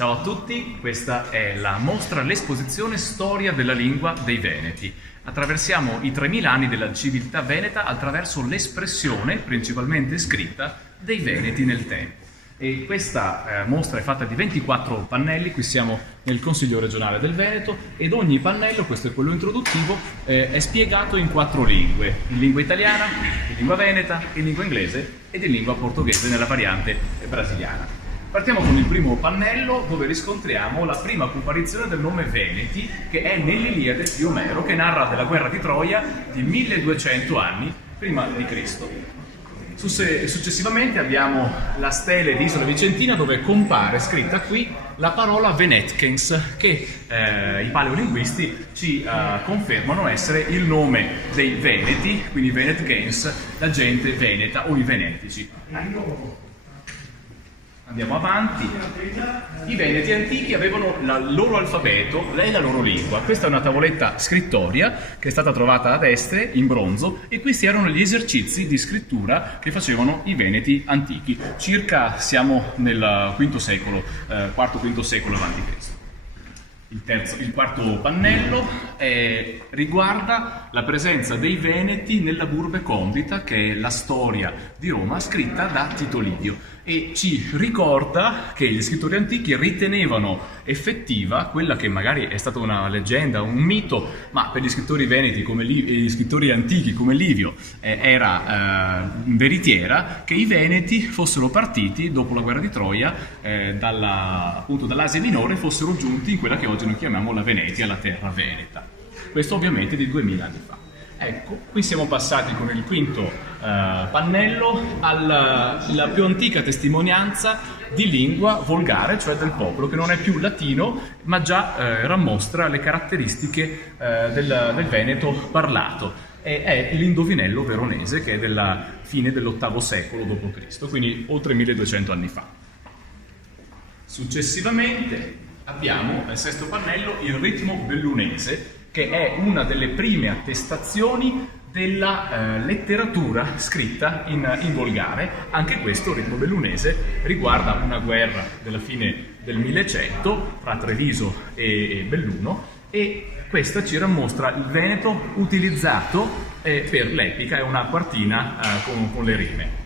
Ciao a tutti, questa è la mostra, l'esposizione Storia della lingua dei Veneti. Attraversiamo i 3000 anni della civiltà veneta attraverso l'espressione, principalmente scritta, dei Veneti nel tempo. E questa mostra è fatta di 24 pannelli, qui siamo nel Consiglio regionale del Veneto, ed ogni pannello, questo è quello introduttivo, è spiegato in 4 lingue: in lingua italiana, in lingua veneta, in lingua inglese ed in lingua portoghese nella variante brasiliana. Partiamo con il primo pannello, dove riscontriamo la prima comparizione del nome Veneti, che è nell'Iliade di Omero, che narra della guerra di Troia di 1200 anni prima di Cristo. Successivamente abbiamo la stele di Isola Vicentina, dove compare scritta qui la parola Venetkens, che i paleolinguisti ci confermano essere il nome dei Veneti, quindi Venetkens, la gente veneta o i venetici. Andiamo avanti. I Veneti antichi avevano il loro alfabeto e la loro lingua. Questa è una tavoletta scrittoria che è stata trovata ad Este in bronzo, e questi erano gli esercizi di scrittura che facevano i Veneti antichi. Circa siamo nel V secolo, IV-V secolo a.C. Il quarto pannello riguarda la presenza dei Veneti nella Burbe Condita, che è la storia di Roma scritta da Tito Livio, e ci ricorda che gli scrittori antichi ritenevano effettiva quella che magari è stata una leggenda, un mito, ma per gli scrittori veneti come gli scrittori antichi come Livio era veritiera, che i Veneti fossero partiti dopo la guerra di Troia appunto dall'Asia Minore, fossero giunti in quella che oggi noi chiamiamo la Venetia, la terra veneta. Questo ovviamente di 2000 anni fa. Ecco, qui siamo passati con il quinto pannello alla più antica testimonianza di lingua volgare, cioè del popolo, che non è più latino, ma già rammostra le caratteristiche del Veneto parlato. È l'indovinello veronese, che è della fine dell'VIII secolo d.C., quindi oltre 1200 anni fa. Successivamente abbiamo nel sesto pannello il ritmo bellunese, che è una delle prime attestazioni della letteratura scritta in volgare. Anche questo ritmo bellunese riguarda una guerra della fine del 1100 fra Treviso e Belluno, e questa ci rammostra il Veneto utilizzato per l'epica, è una quartina con le rime.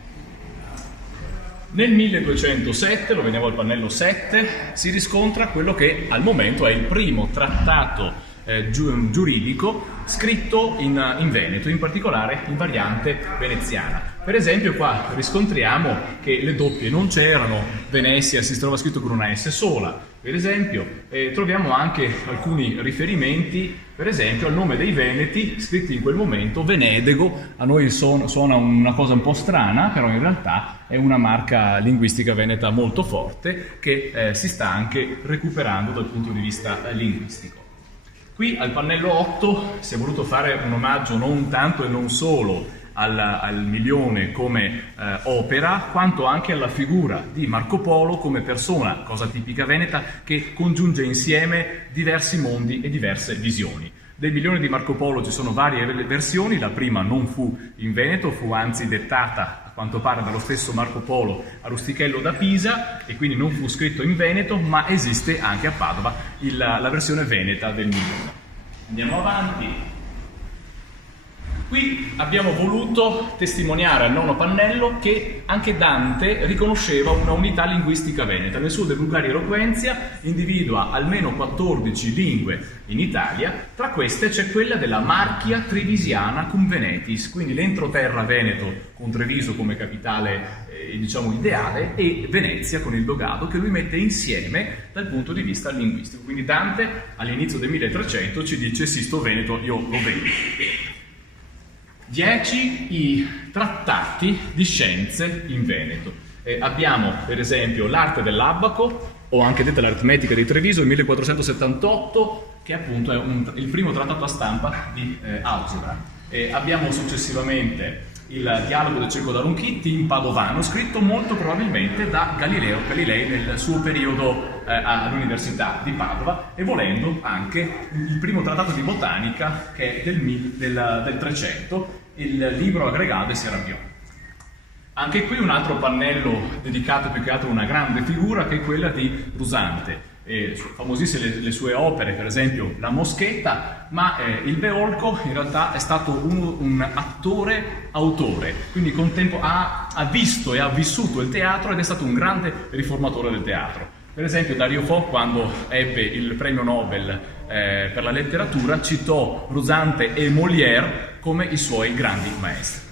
Nel 1207, lo vediamo al pannello 7, si riscontra quello che al momento è il primo trattato giuridico scritto in Veneto, in particolare in variante veneziana. Per esempio qua riscontriamo che le doppie non c'erano, Venezia si trova scritto con una S sola, per esempio. Troviamo anche alcuni riferimenti, per esempio, al nome dei Veneti scritti in quel momento, Venedego. A noi suona una cosa un po' strana, però in realtà è una marca linguistica veneta molto forte, che si sta anche recuperando dal punto di vista linguistico. Qui al pannello 8 si è voluto fare un omaggio non tanto e non solo al milione come opera, quanto anche alla figura di Marco Polo come persona, cosa tipica veneta, che congiunge insieme diversi mondi e diverse visioni. Del milione di Marco Polo ci sono varie versioni. La prima non fu in Veneto, fu anzi dettata a quanto pare dallo stesso Marco Polo a Rustichello da Pisa, e quindi non fu scritto in Veneto, ma esiste anche a Padova la versione veneta del milione. Andiamo avanti. Qui abbiamo voluto testimoniare al nono pannello che anche Dante riconosceva una unità linguistica veneta. Nel suo De Vulgari Eloquentia individua almeno 14 lingue in Italia, tra queste c'è quella della Marchia Trevisiana cum Venetis, quindi l'entroterra Veneto con Treviso come capitale diciamo ideale, e Venezia con il Dogado, che lui mette insieme dal punto di vista linguistico. Quindi Dante all'inizio del 1300 ci dice: sì, sto Veneto io lo vedo. 10 i trattati di scienze in Veneto. Abbiamo per esempio l'arte dell'abaco, o anche detta l'aritmetica di Treviso, il 1478, che appunto è il primo trattato a stampa di algebra. Abbiamo successivamente il dialogo del Circo d'Aronchitti in padovano, scritto molto probabilmente da Galileo Galilei nel suo periodo all'Università di Padova, e volendo anche il primo trattato di botanica, che è del 300, il libro Agregado Serapion. Anche qui un altro pannello dedicato più che altro a una grande figura, che è quella di Rusante. Famosissime le sue opere, per esempio La Moschetta, ma il Beolco in realtà è stato un attore-autore, quindi ha visto e ha vissuto il teatro ed è stato un grande riformatore del teatro. Per esempio Dario Fo, quando ebbe il premio Nobel per la letteratura, citò Rusante e Molière come i suoi grandi maestri.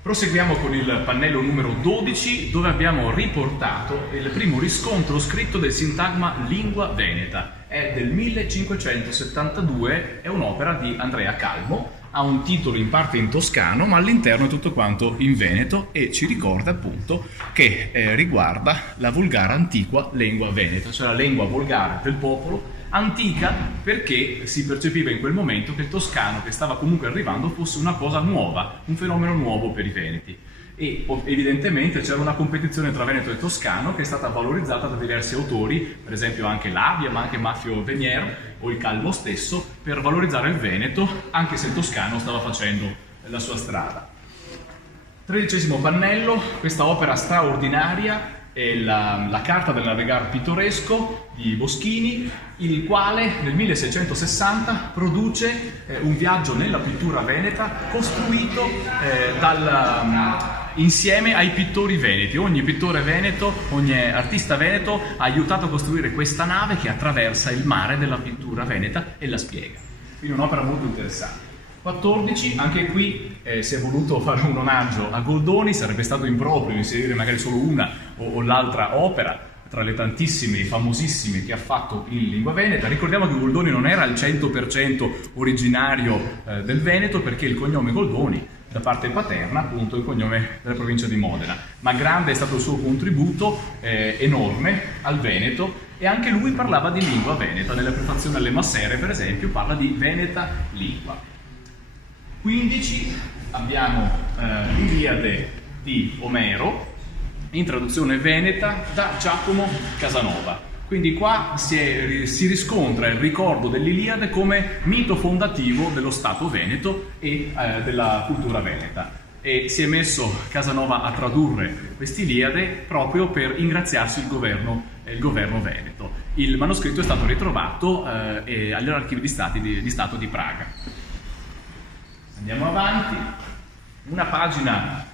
Proseguiamo con il pannello numero 12, dove abbiamo riportato il primo riscontro scritto del sintagma lingua veneta. È del 1572, è un'opera di Andrea Calmo, ha un titolo in parte in toscano, ma all'interno è tutto quanto in veneto e ci ricorda appunto che riguarda la vulgare antiqua lingua veneta, cioè la lingua volgare del popolo, antica perché si percepiva in quel momento che il toscano che stava comunque arrivando fosse una cosa nuova, un fenomeno nuovo per i veneti. E evidentemente c'era una competizione tra veneto e toscano che è stata valorizzata da diversi autori, per esempio anche Labia, ma anche Maffio Venier o il Calvo stesso, per valorizzare il veneto, anche se il toscano stava facendo la sua strada. 13° pannello, questa opera straordinaria è la Carta del Navegar pittoresco di Boschini, il quale nel 1660 produce un viaggio nella pittura veneta costruito insieme ai pittori veneti. Ogni pittore veneto, ogni artista veneto ha aiutato a costruire questa nave che attraversa il mare della pittura veneta e la spiega. Quindi un'opera molto interessante. 14, anche qui si è voluto fare un omaggio a Goldoni, sarebbe stato improprio inserire magari solo una o l'altra opera tra le tantissime famosissime che ha fatto in lingua veneta. Ricordiamo che Goldoni non era al 100% originario del Veneto, perché il cognome Goldoni da parte paterna appunto il cognome della provincia di Modena, ma grande è stato il suo contributo, enorme, al Veneto, e anche lui parlava di lingua veneta. Nella prefazione alle Massere, per esempio, parla di veneta lingua. 15 abbiamo l'Iliade di Omero in traduzione veneta da Giacomo Casanova. Quindi qua si riscontra il ricordo dell'Iliade come mito fondativo dello Stato veneto e della cultura veneta. E si è messo Casanova a tradurre quest'Iliade proprio per ingraziarsi il governo veneto. Il manoscritto è stato ritrovato agli archivi di Stato di Praga. Andiamo avanti. Una pagina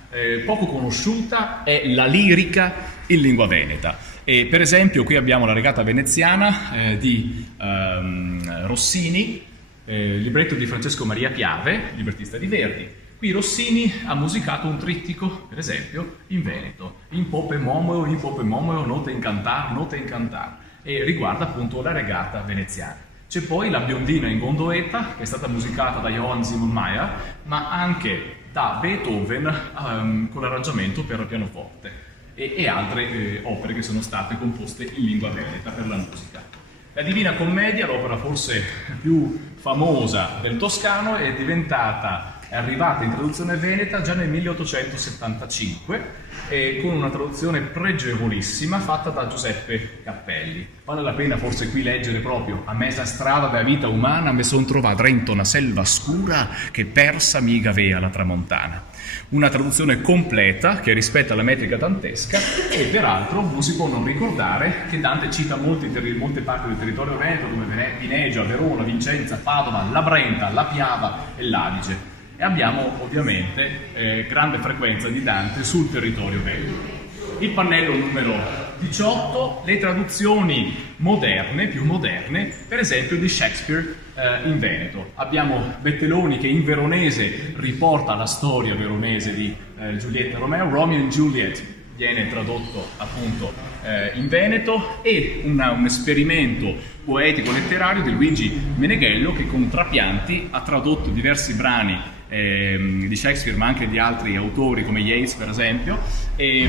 poco conosciuta è la lirica in lingua veneta. E per esempio qui abbiamo la Regata veneziana di Rossini, libretto di Francesco Maria Piave, librettista di Verdi. Qui Rossini ha musicato un trittico, per esempio, in veneto, in pope momeo, note incantar, e riguarda appunto la Regata veneziana. C'è poi La biondina in Gondoletta, che è stata musicata da Johann Simon Mayer, ma anche da Beethoven con l'arrangiamento per pianoforte, e altre opere che sono state composte in lingua veneta per la musica. La Divina Commedia, l'opera forse più famosa del toscano, è arrivata in traduzione veneta già nel 1875 con una traduzione pregevolissima fatta da Giuseppe Cappelli. Vale la pena forse qui leggere proprio: a mesa strada della vita umana me son trovata drento una selva scura che persa mi gavea la tramontana. Una traduzione completa che rispetta la metrica dantesca, e peraltro si può non ricordare che Dante cita molte parti del territorio veneto come Vinegia, Verona, Vicenza, Padova, la Brenta, la Piava e l'Adige. E abbiamo ovviamente grande frequenza di Dante sul territorio veneto. Il pannello numero 18, le traduzioni più moderne, per esempio di Shakespeare in veneto. Abbiamo Betteloni che in veronese riporta la storia veronese di Giulietta Romeo, Romeo and Juliet viene tradotto appunto in veneto, e un esperimento poetico-letterario di Luigi Meneghello che con Trapianti ha tradotto diversi brani di Shakespeare, ma anche di altri autori come Yeats per esempio, e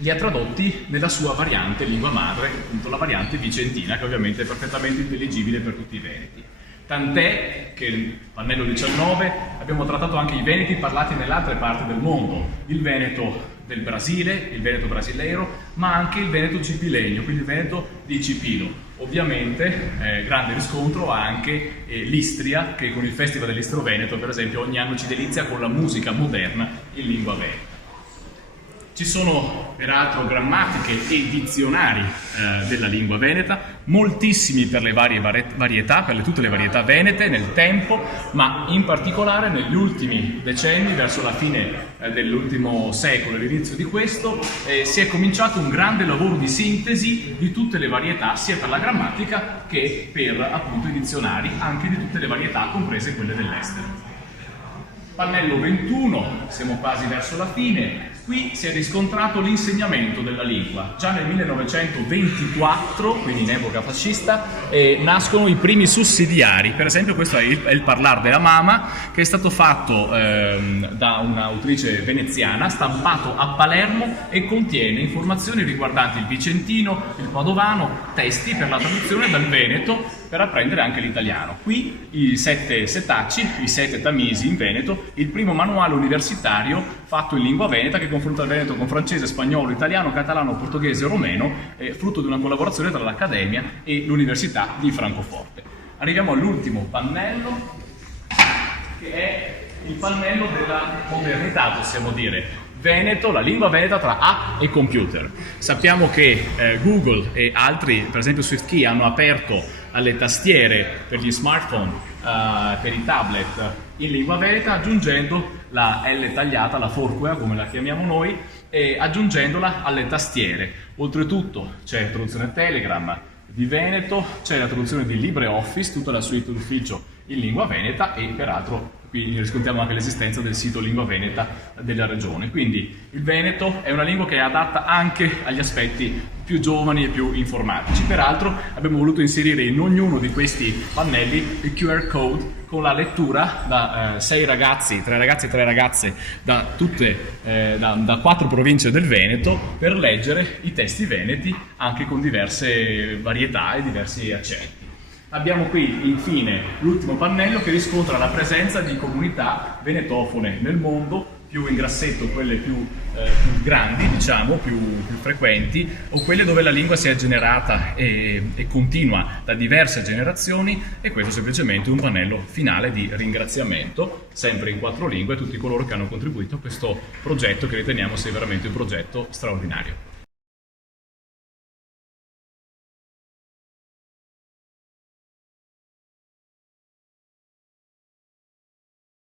li ha tradotti nella sua variante lingua madre, appunto la variante vicentina, che ovviamente è perfettamente intelligibile per tutti i veneti. Tant'è che nel pannello 19 abbiamo trattato anche i veneti parlati nelle altre parti del mondo, il veneto del Brasile, il veneto brasileiro, ma anche il veneto cipilegno, quindi il veneto di Cipino. Ovviamente grande riscontro ha anche l'Istria, che con il Festival dell'Istro Veneto, per esempio, ogni anno ci delizia con la musica moderna in lingua veneta. Ci sono peraltro grammatiche e dizionari della lingua veneta, moltissimi per le varie varietà, per tutte le varietà venete nel tempo, ma in particolare negli ultimi decenni, verso la fine dell'ultimo secolo e l'inizio di questo, si è cominciato un grande lavoro di sintesi di tutte le varietà, sia per la grammatica che per appunto i dizionari, anche di tutte le varietà, comprese quelle dell'estero. Pannello 21, siamo quasi verso la fine. Qui si è riscontrato l'insegnamento della lingua. Già nel 1924, quindi in epoca fascista, nascono i primi sussidiari. Per esempio questo è il Parlar della Mama, che è stato fatto da un'autrice veneziana, stampato a Palermo e contiene informazioni riguardanti il vicentino, il padovano, testi per la traduzione dal veneto per apprendere anche l'italiano. Qui i 7 setacci, i 7 tamisi in veneto, il primo manuale universitario fatto in lingua veneta che confronta il veneto con francese, spagnolo, italiano, catalano, portoghese e romeno, frutto di una collaborazione tra l'Accademia e l'Università di Francoforte. Arriviamo all'ultimo pannello, che è il pannello della modernità, possiamo dire. Veneto, la lingua veneta tra app e computer. Sappiamo che Google e altri, per esempio SwiftKey, hanno aperto alle tastiere per gli smartphone, per i tablet in lingua veneta, aggiungendo la L tagliata, la forquea come la chiamiamo noi, e aggiungendola alle tastiere. Oltretutto c'è la traduzione Telegram di Veneto, c'è la traduzione di LibreOffice, tutta la suite d'ufficio in lingua veneta, e peraltro qui riscontriamo anche l'esistenza del sito Lingua Veneta della regione. Quindi il veneto è una lingua che è adatta anche agli aspetti più giovani e più informatici. Peraltro abbiamo voluto inserire in ognuno di questi pannelli il QR code con la lettura da 6 ragazzi, 3 ragazzi e 3 ragazze da 4 province del Veneto, per leggere i testi veneti anche con diverse varietà e diversi accenti. Abbiamo qui infine l'ultimo pannello che riscontra la presenza di comunità venetofone nel mondo, più in grassetto quelle più grandi, diciamo, più frequenti, o quelle dove la lingua si è generata e continua da diverse generazioni, e questo è semplicemente un pannello finale di ringraziamento, sempre in 4 lingue, a tutti coloro che hanno contribuito a questo progetto che riteniamo sia veramente un progetto straordinario.